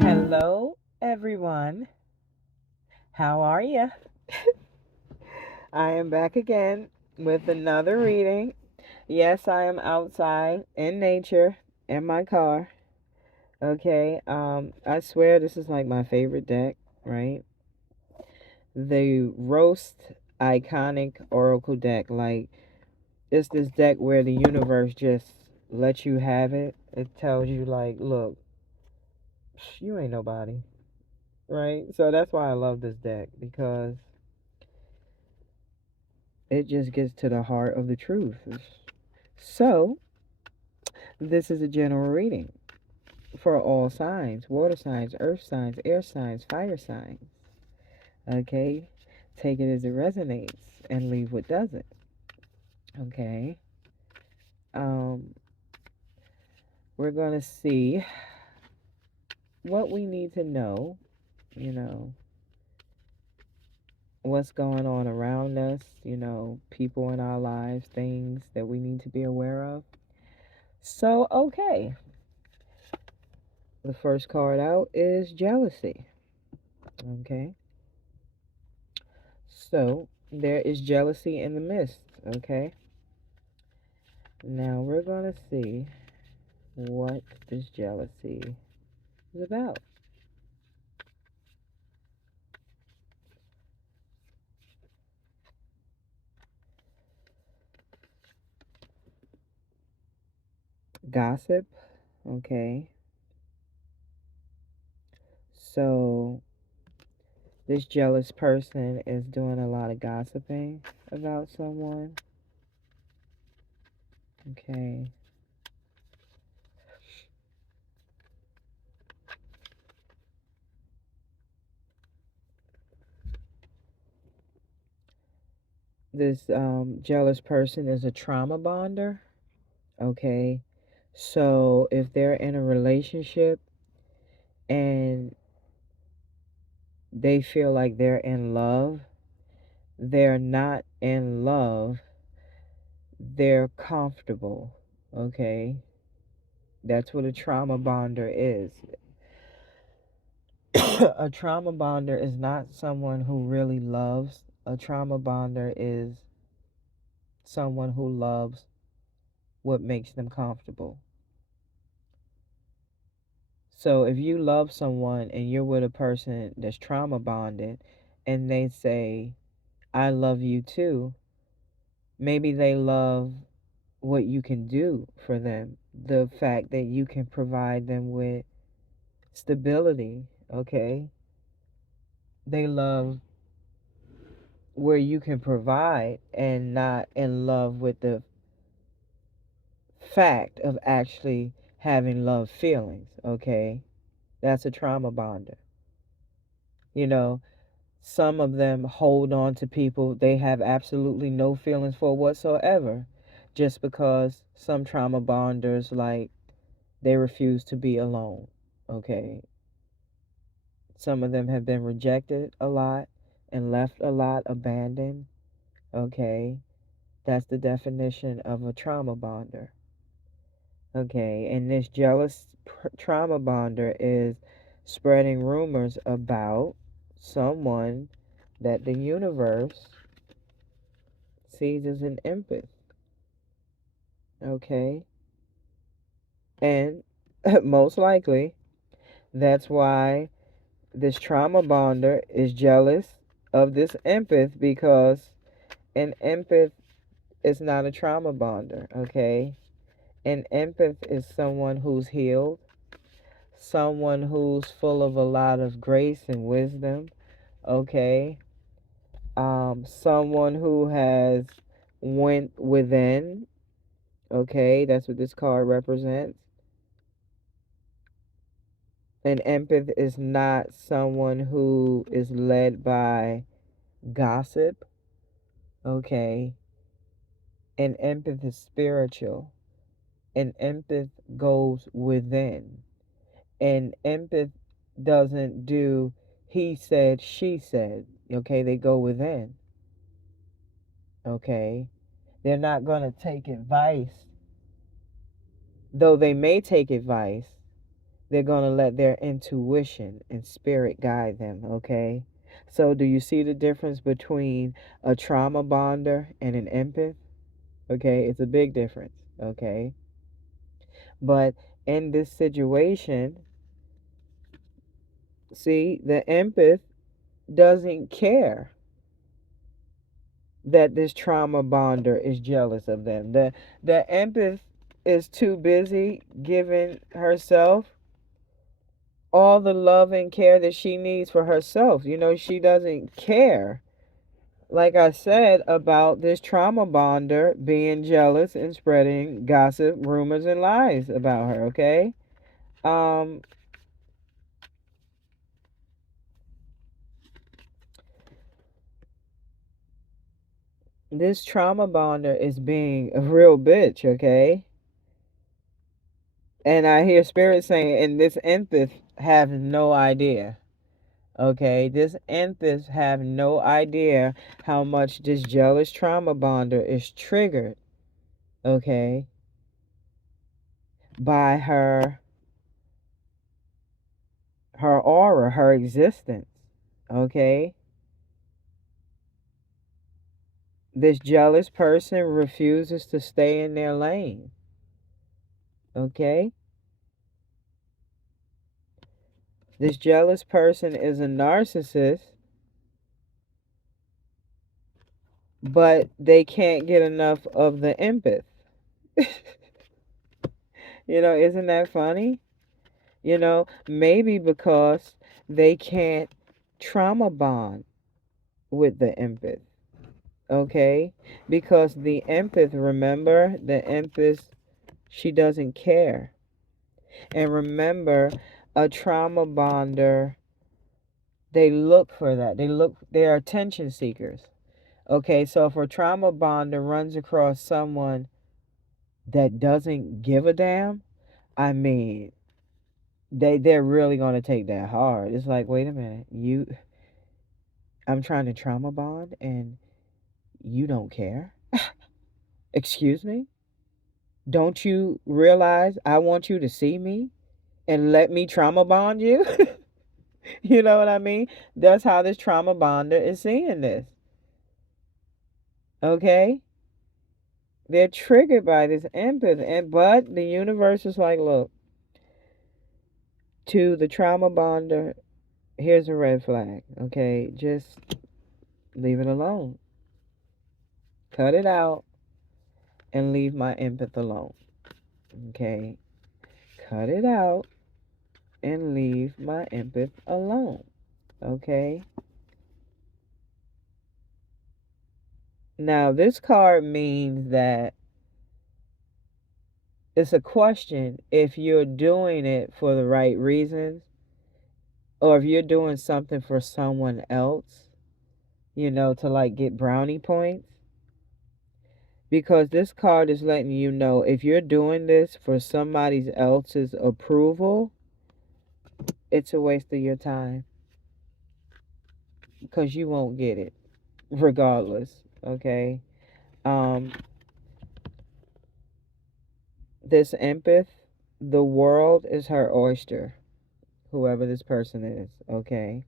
Hello, everyone. How are you? I am back again with another reading. Yes, I am outside in nature in my car. Okay. I swear this is like my favorite deck, right? The Roast Iconic Oracle deck. Like, it's this deck where the universe just lets you have it. It tells you, like, look, you ain't nobody, right? So that's why I love this deck, because it just gets to the heart of the truth. So, this is a general reading for all signs: water signs, earth signs, air signs, fire signs. Okay? Take it as it resonates and leave what doesn't. Okay? Um, we're going to see what we need to know, you know, what's going on around us, people in our lives, things that we need to be aware of. So, okay. The first card out is jealousy. Okay. So there is jealousy in the midst. Okay. Now we're going to see what this jealousy is about. Gossip. Okay. So this jealous person is doing a lot of gossiping about someone. Okay. This jealous person is a trauma bonder. Okay. So if they're in a relationship and they feel like they're in love, they're not in love, they're comfortable. Okay. That's what a trauma bonder is. A trauma bonder is not someone who really loves. A trauma bonder is someone who loves what makes them comfortable. So if you love someone and you're with a person that's trauma bonded and they say, I love you too, maybe they love what you can do for them. The fact that you can provide them with stability, okay? They love where you can provide and not in love with the fact of actually having love feelings, okay? That's a trauma bonder. You know, some of them hold on to people they have absolutely no feelings for whatsoever, just because some trauma bonders, like, they refuse to be alone, okay? Some of them have been rejected a lot and left a lot, abandoned, okay? That's the definition of a trauma bonder. Okay, and this jealous trauma bonder is spreading rumors about someone that the universe sees as an empath. Okay, and most likely that's why this trauma bonder is jealous of this empath, because an empath is not a trauma bonder. Okay, an empath is someone who's healed, someone who's full of a lot of grace and wisdom, okay? Someone who has went within, okay? That's what this card represents. An empath is not someone who is led by gossip, okay? An empath is spiritual. An empath goes within. An empath doesn't do he said, she said. Okay, they go within. Okay, they're not going to take advice Though they may take advice, they're going to let their intuition and spirit guide them, okay? So, do you see the difference between a trauma bonder and an empath? Okay, it's a big difference, okay? But in this situation, see, the empath doesn't care that this trauma bonder is jealous of them. The empath is too busy giving herself all the love and care that she needs for herself. You know, she doesn't care, like I said, about this trauma bonder being jealous and spreading gossip, rumors, and lies about her, okay? Um, this trauma bonder is being a real bitch, okay? And I hear spirit saying, and this empath have no idea. Okay, this empath have no idea how much this jealous trauma bonder is triggered, okay, by her aura, her existence. Okay, this jealous person refuses to stay in their lane. Okay, this jealous person is a narcissist, but they can't get enough of the empath. You know, isn't that funny? You know, maybe because they can't trauma bond with the empath. Okay? Because the empath, remember, the empath, she doesn't care. And remember, a trauma bonder, they look for that. They're attention seekers. Okay, so if a trauma bonder runs across someone that doesn't give a damn, I mean, they're really gonna take that hard. It's like, wait a minute, I'm trying to trauma bond and you don't care? Excuse me? Don't you realize I want you to see me and let me trauma bond you? You know what I mean? That's how this trauma bonder is seeing this. Okay? They're triggered by this empathy, but the universe is like, look, to the trauma bonder, here's a red flag. Okay? Just leave it alone. Cut it out and leave my empath alone. Okay? Cut it out and leave my empath alone. Okay? Now, this card means that it's a question if you're doing it for the right reasons or if you're doing something for someone else, you know, to like get brownie points. Because this card is letting you know if you're doing this for somebody else's approval, it's a waste of your time because you won't get it regardless. Okay? Um, this empath, the world is her oyster, whoever this person is. Okay?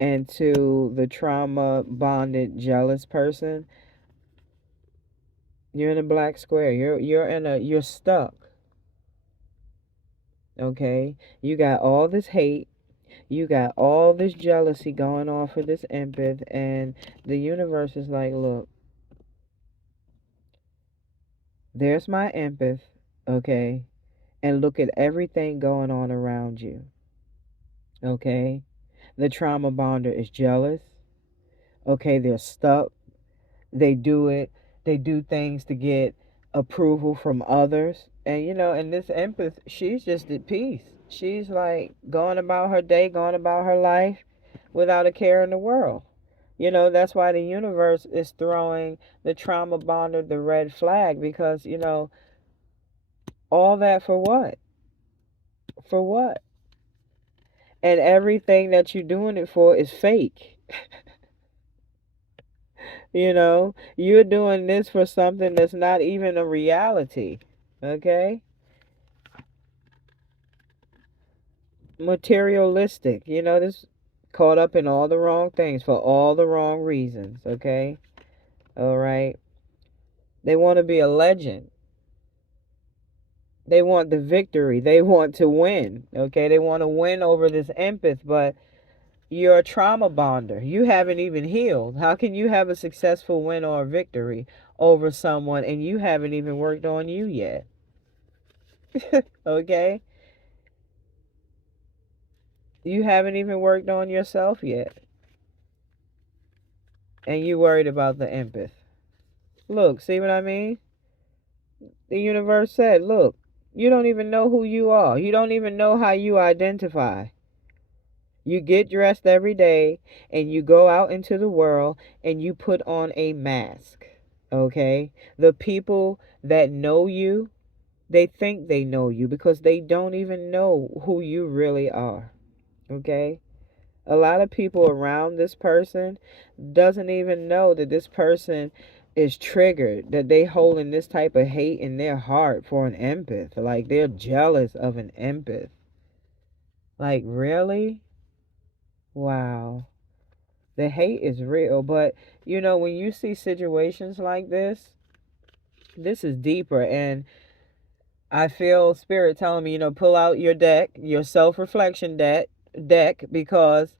And to the trauma bonded jealous person, you're in a black square. You're stuck. Okay? You got all this hate, you got all this jealousy going on for this empath, and the universe is like, look, there's my empath, okay? And look at everything going on around you. Okay? The trauma bonder is jealous. Okay, they're stuck. They do it, they do things to get approval from others. And you know, and this empath, she's just at peace. She's like going about her day, going about her life without a care in the world. You know, that's why the universe is throwing the trauma bonder the red flag, because you know, all that for what? For what? And everything that you're doing it for is fake. You know, you're doing this for something that's not even a reality. Okay? Materialistic. This caught up in all the wrong things for all the wrong reasons. Okay? All right? They want to be a legend. They want the victory. They want to win. Okay? They want to win over this empath, but you're a trauma bonder. You haven't even healed. How can you have a successful win or a victory over someone and you haven't even worked on you yet? Okay? You haven't even worked on yourself yet. And you worried about the empath. Look, see what I mean? The universe said, look, you don't even know who you are. You don't even know how you identify. You get dressed every day and you go out into the world and you put on a mask. Okay? The people that know you, they think they know you because they don't even know who you really are. Okay? A lot of people around this person doesn't even know that this person is triggered, that they holding this type of hate in their heart for an empath. Like they're jealous of an empath. Like really? Wow. The hate is real, but when you see situations like this is deeper, and I feel spirit telling me, pull out your deck, your self-reflection deck, because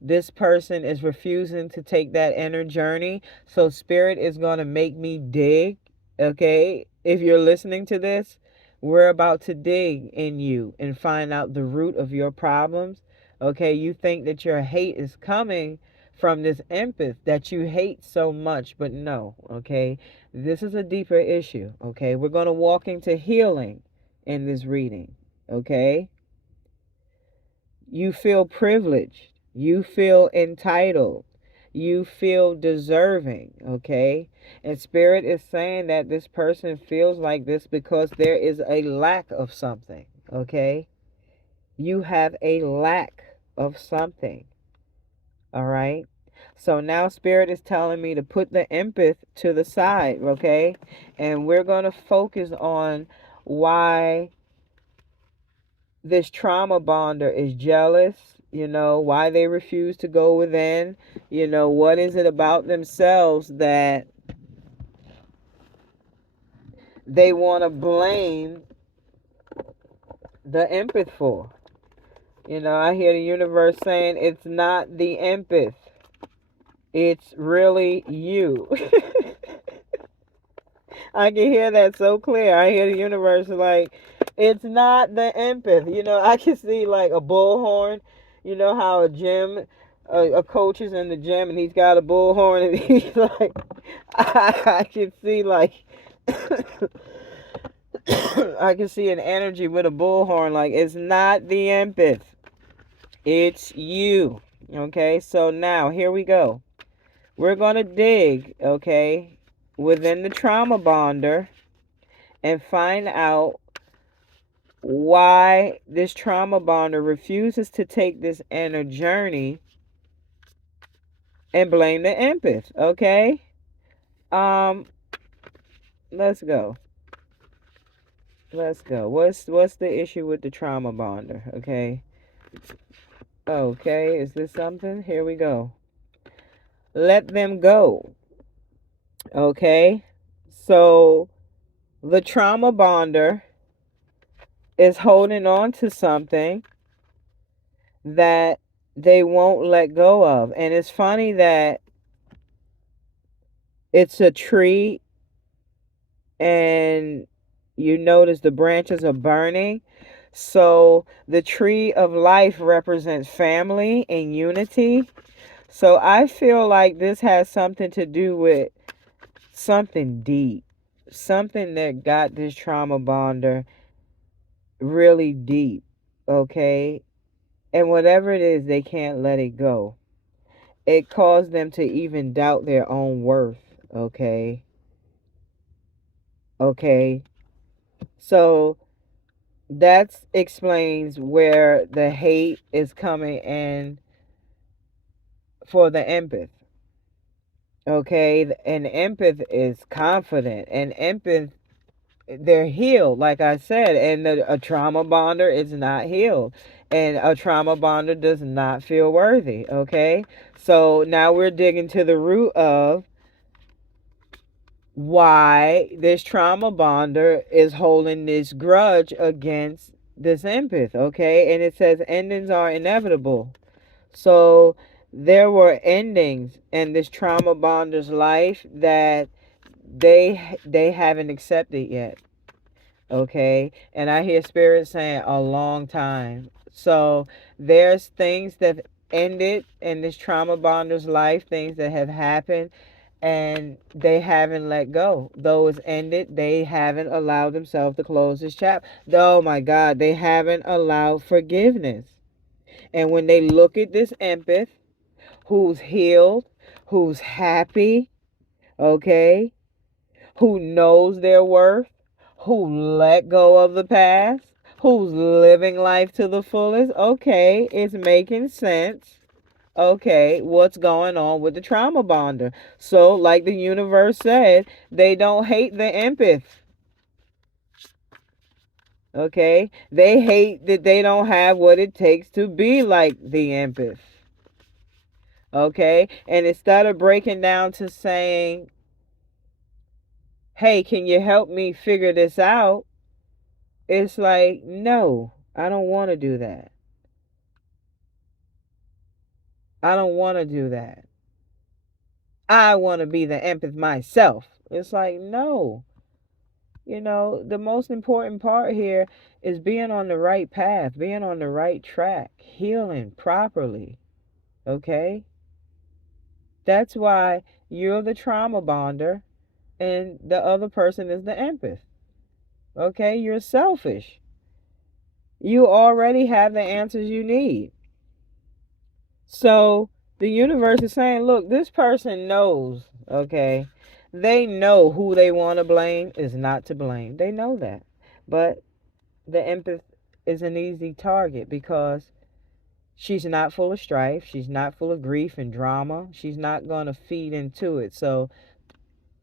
this person is refusing to take that inner journey. So spirit is going to make me dig. Okay? If you're listening to this, we're about to dig in you and find out the root of your problems. Okay? You think that your hate is coming from this empath that you hate so much, but no. Okay? This is a deeper issue. Okay? We're going to walk into healing in this reading. Okay? You feel privileged. You feel entitled. You feel deserving. Okay? And spirit is saying that this person feels like this because there is a lack of something. Okay? You have a lack of something. All right? So now spirit is telling me to put the empath to the side. Okay? And we're going to focus on why this trauma bonder is jealous, why they refuse to go within, what is it about themselves that they want to blame the empath for. I hear the universe saying it's not the empath, it's really you. I can hear that so clear. I hear the universe like, it's not the empath. I can see like a bullhorn. You know how a coach is in the gym and he's got a bullhorn and he's like, I can see like, I can see an energy with a bullhorn. Like, it's not the empath, it's you. Okay, so now here we go. We're going to dig, okay, within the trauma bonder and find out why this trauma bonder refuses to take this inner journey and blame the empath. Okay? Um, let's go. Let's go. What's the issue with the trauma bonder? Okay. Okay, is this something? Here we go. Let them go. Okay? So the trauma bonder is holding on to something that they won't let go of. And it's funny that it's a tree and you notice the branches are burning. So the tree of life represents family and unity. So I feel like this has something to do with something deep, something that got this trauma bonder really deep. Okay? And whatever it is, they can't let it go. It caused them to even doubt their own worth. Okay? Okay? So that explains where the hate is coming in for the empath. Okay? An empath is confident. An empath they're healed, like I said, and a trauma bonder is not healed, and a trauma bonder does not feel worthy. Okay, so now we're digging to the root of why this trauma bonder is holding this grudge against this empath. Okay, and it says endings are inevitable. So there were endings in this trauma bonder's life that they haven't accepted yet. Okay, and I hear spirit saying a long time. So there's things that ended in this trauma bonder's life, things that have happened, and they haven't let go. Though it's ended, they haven't allowed themselves to close this chapter. Oh my God, they haven't allowed forgiveness. And when they look at this empath who's healed, who's happy, okay, who knows their worth, who let go of the past, who's living life to the fullest, okay, it's making sense. Okay, what's going on with the trauma bonder? So, like the universe said, they don't hate the empath. Okay, they hate that they don't have what it takes to be like the empath. Okay, and instead of breaking down to saying, hey, can you help me figure this out? It's like, no, I don't want to do that. I don't want to do that. I want to be the empath myself. It's like, no. The most important part here is being on the right path, being on the right track, healing properly. Okay? That's why you're the trauma bonder and the other person is the empath. Okay? You're selfish. You already have the answers you need. So the universe is saying, look, this person knows, okay? They know who they want to blame is not to blame. They know that. But the empath is an easy target because she's not full of strife. She's not full of grief and drama. She's not going to feed into it. So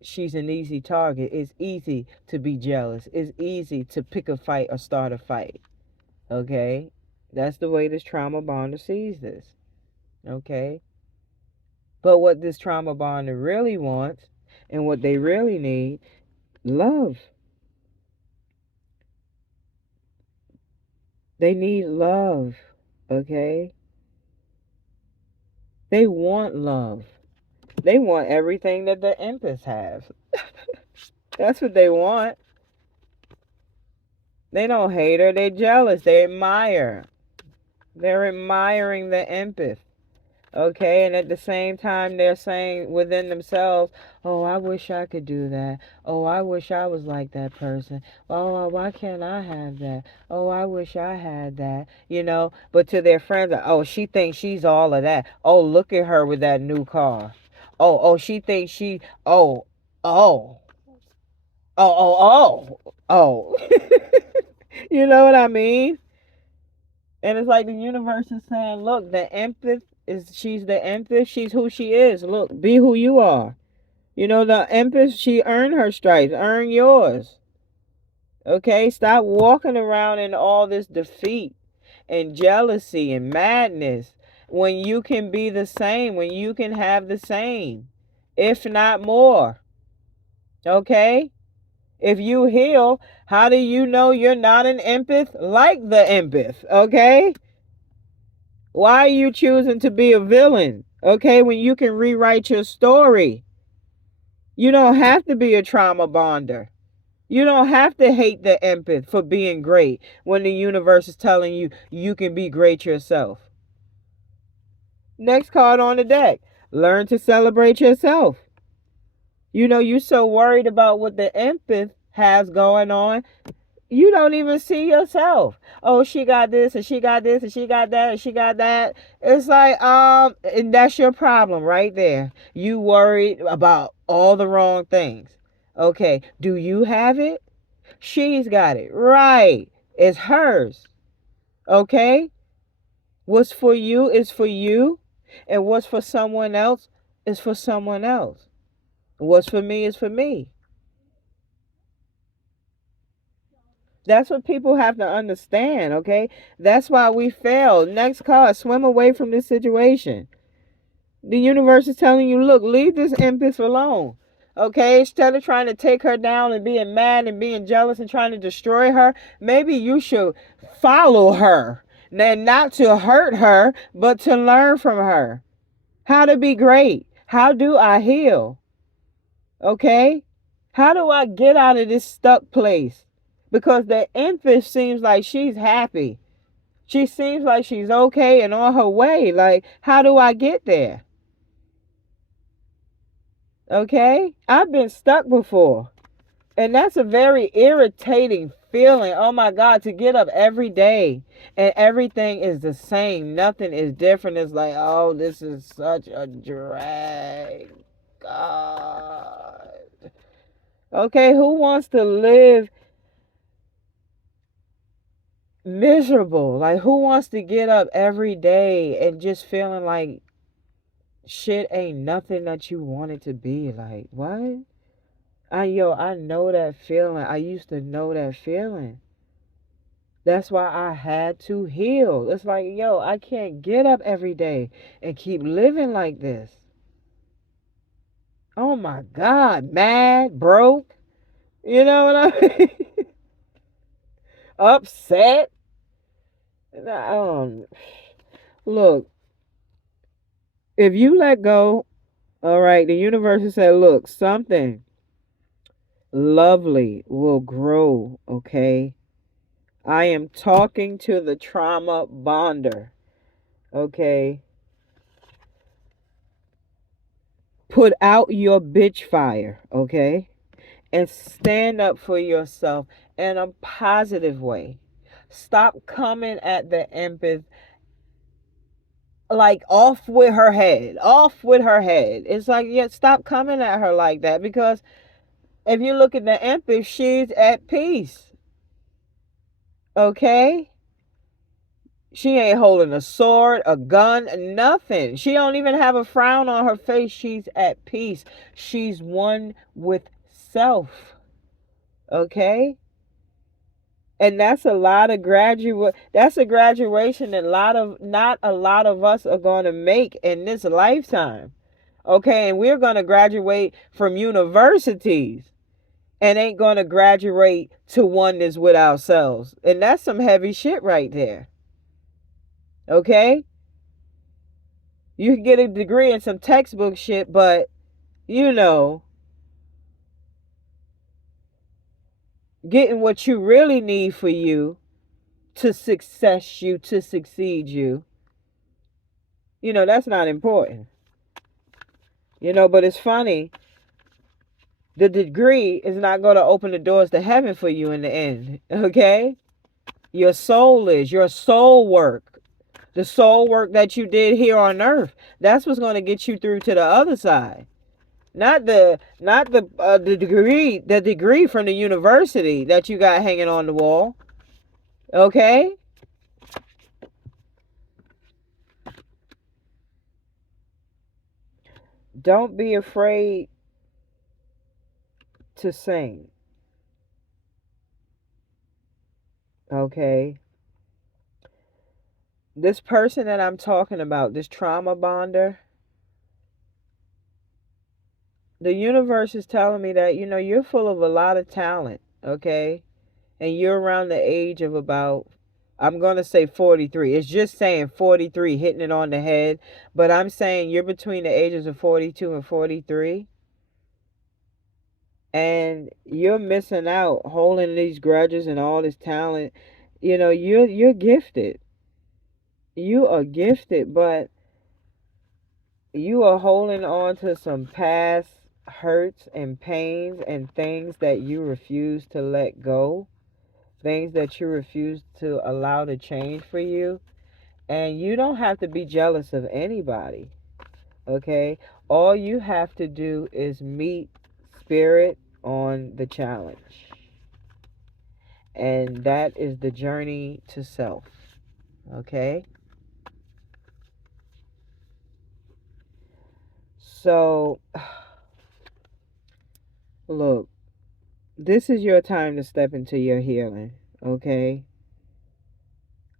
she's an easy target. It's easy to be jealous. It's easy to pick a fight or start a fight. Okay? That's the way this trauma bonder sees this. Okay? But what this trauma bonder really wants and what they really need, love. They need love. Okay? They want love. They want everything that the empaths have. That's what they want. They don't hate her, they jealous. They admire. They're admiring the empath. Okay, and at the same time, they're saying within themselves, oh, I wish I could do that. Oh, I wish I was like that person. Oh, why can't I have that? Oh, I wish I had that. But to their friends, oh, she thinks she's all of that. Oh, look at her with that new car. She thinks oh, oh, oh. You know what I mean? And it's like the universe is saying, look, she's the empath, she's who she is. Look, be who you are. The empath, she earned her stripes, earn yours. Okay? Stop walking around in all this defeat and jealousy and madness when you can be the same, when you can have the same, if not more. Okay? If you heal, how do you know you're not an empath like the empath? Okay? Why are you choosing to be a villain? Okay, when you can rewrite your story. You don't have to be a trauma bonder. You don't have to hate the empath for being great when the universe is telling you you can be great yourself. Next card on the deck. Learn to celebrate yourself. You're so worried about what the empath has going on, you don't even see yourself. Oh, she got this and she got this and she got that and she got that. It's like, and that's your problem right there. You worried about all the wrong things. Okay, do you have it? She's got it. Right. It's hers. Okay? What's for you is for you, and what's for someone else is for someone else. What's for me is for me. That's what people have to understand, okay? That's why we fail. Next card, swim away from this situation. The universe is telling you, look, leave this empress alone. Okay, instead of trying to take her down and being mad and being jealous and trying to destroy her, maybe you should follow her. And not to hurt her, but to learn from her. How to be great. How do I heal? Okay? How do I get out of this stuck place? Because the empress seems like she's happy. She seems like she's okay and on her way. Like, how do I get there? Okay? I've been stuck before. And that's a very irritating feeling. Oh my God, to get up every day and everything is the same. Nothing is different. It's like, oh, this is such a drag. God. Okay, who wants to live miserable? Like, who wants to get up every day and just feeling like shit ain't nothing that you want it to be? Like, what? I know that feeling. I used to know that feeling. That's why I had to heal. It's like, I can't get up every day and keep living like this. Oh my God, mad, broke. You know what I mean? Upset. Look, if you let go, all right, the universe has said, look, something lovely will grow, okay? I am talking to the trauma bonder, okay? Put out your bitch fire, okay? And stand up for yourself in a positive way. Stop coming at the empath like off with her head. Off with her head. It's like, yeah, stop coming at her like that, because if you look at the empath, she's at peace. Okay? She ain't holding a sword, a gun, nothing. She don't even have a frown on her face. She's at peace. She's one with self. Okay? And that's a lot of that's a graduation that not a lot of us are going to make in this lifetime. Okay? And we're going to graduate from universities and ain't going to graduate to oneness with ourselves. And that's some heavy shit right there. Okay? You can get a degree in some textbook shit, but you know, getting what you really need for you to success you, to succeed you, that's not important. But it's funny. The degree is not going to open the doors to heaven for you in the end. Okay? Your soul is your soul work. The soul work that you did here on earth. That's what's going to get you through to the other side. Not the degree from the university that you got hanging on the wall. Okay? Don't be afraid to sing. Okay? This person that I'm talking about, this trauma bonder, the universe is telling me that, you're full of a lot of talent, okay? And you're around the age of about, I'm going to say 43. It's just saying 43, hitting it on the head. But I'm saying you're between the ages of 42 and 43. And you're missing out holding these grudges and all this talent. You're gifted. You are gifted, but you are holding on to some past hurts and pains and things that you refuse to let go, things that you refuse to allow to change for you. And you don't have to be jealous of anybody, okay? All you have to do is meet spirit on the challenge. And that is the journey to self, okay? So, look, this is your time to step into your healing, Okay?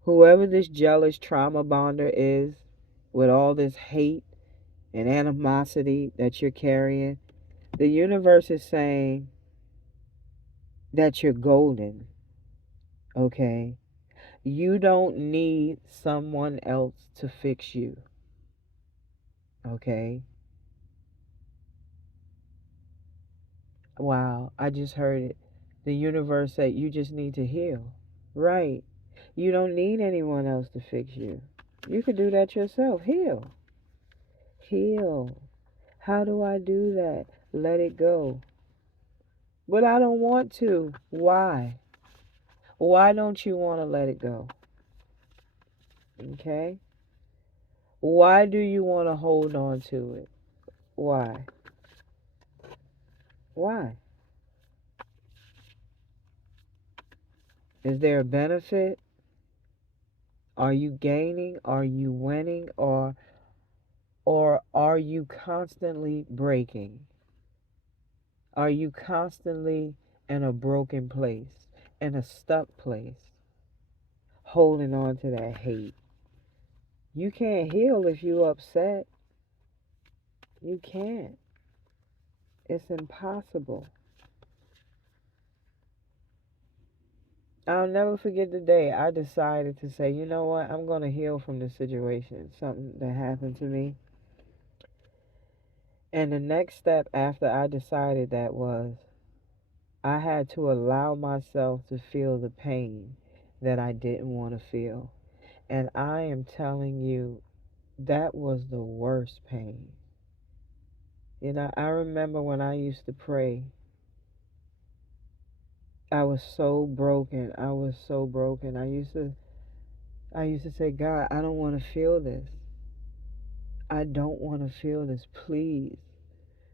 Whoever this jealous trauma bonder is, with all this hate and animosity that you're carrying, the universe is saying that you're golden. Okay? You don't need someone else to fix you. Okay? Wow, I just heard it. The universe said you just need to heal. Right. You don't need anyone else to fix you. You can do that yourself. Heal. Heal. How do I do that? Let it go. But I don't want to. Why? Why don't you want to let it go? Okay? Why do you want to hold on to it? Why? Why? Is there a benefit? Are you gaining? Are you winning? Or are you constantly breaking? Are you constantly in a broken place, in a stuck place, holding on to that hate? You can't heal if you're upset. You can't. It's impossible. I'll never forget the day I decided to say, you know what, I'm going to heal from this situation, something that happened to me. And the next step after I decided that was I had to allow myself to feel the pain that I didn't want to feel. And I am telling you, that was the worst pain. You know, I remember when I used to pray, I was so broken. I was so broken. I used to say, God, I don't want to feel this. I don't want to feel this. Please,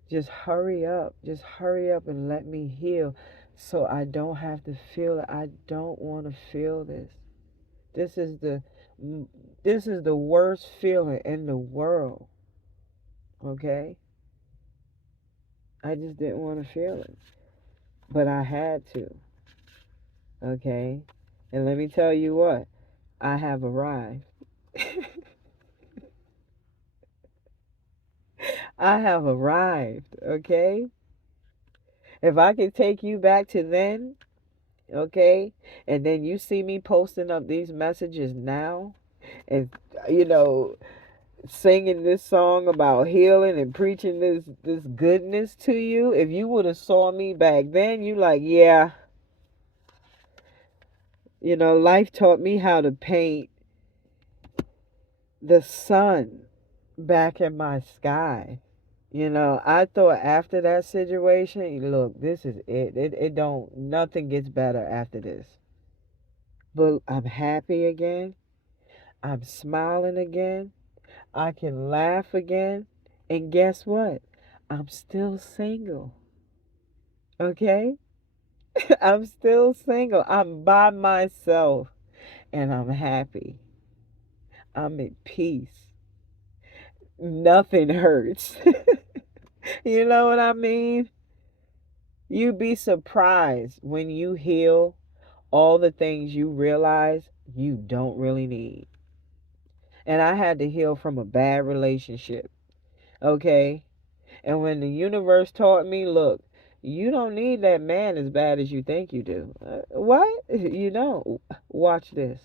just hurry up. Just hurry up and let me heal so I don't have to feel it. I don't want to feel this. This is the this is the worst feeling in the world. Okay? I just didn't want to feel it. But I had to. Okay? And let me tell you what, I have arrived. I have arrived, okay? If I could take you back to then, okay, and then you see me posting up these messages now, and you know, singing this song about healing and preaching this goodness to you, if you would have saw me back then, you like, yeah, life taught me how to paint the sun back in my sky. I thought after that situation, look, this is it. It don't, nothing gets better after this. But I'm happy again. I'm smiling again. I can laugh again. And guess what? I'm still single. Okay? I'm still single. I'm by myself and I'm happy. I'm at peace. Nothing hurts. You know what I mean? You'd be surprised when you heal all the things you realize you don't really need. And I had to heal from a bad relationship, okay? And when the universe taught me, look, you don't need that man as bad as you think you do. What? You don't. Watch this.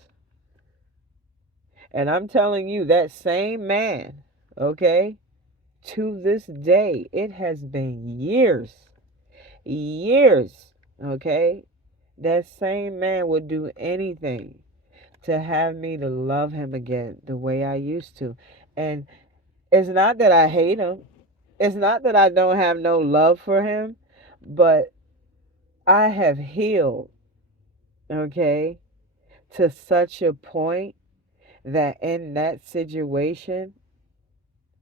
And I'm telling you, that same man, okay, to this day, it has been years, years, okay? That same man would do anything to have me to love him again the way I used to. And it's not that I hate him. It's not that I don't have no love for him, but I have healed, okay, to such a point that in that situation,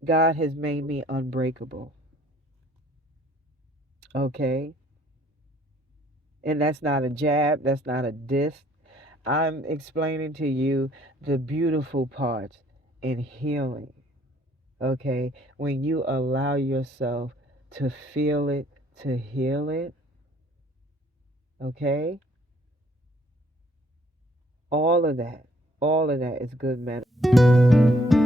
God has made me unbreakable, okay? And that's not a jab, that's not a diss. I'm explaining to you the beautiful parts in healing. Okay, when you allow yourself to feel it, to heal it, okay, All of that, all of that is good medicine.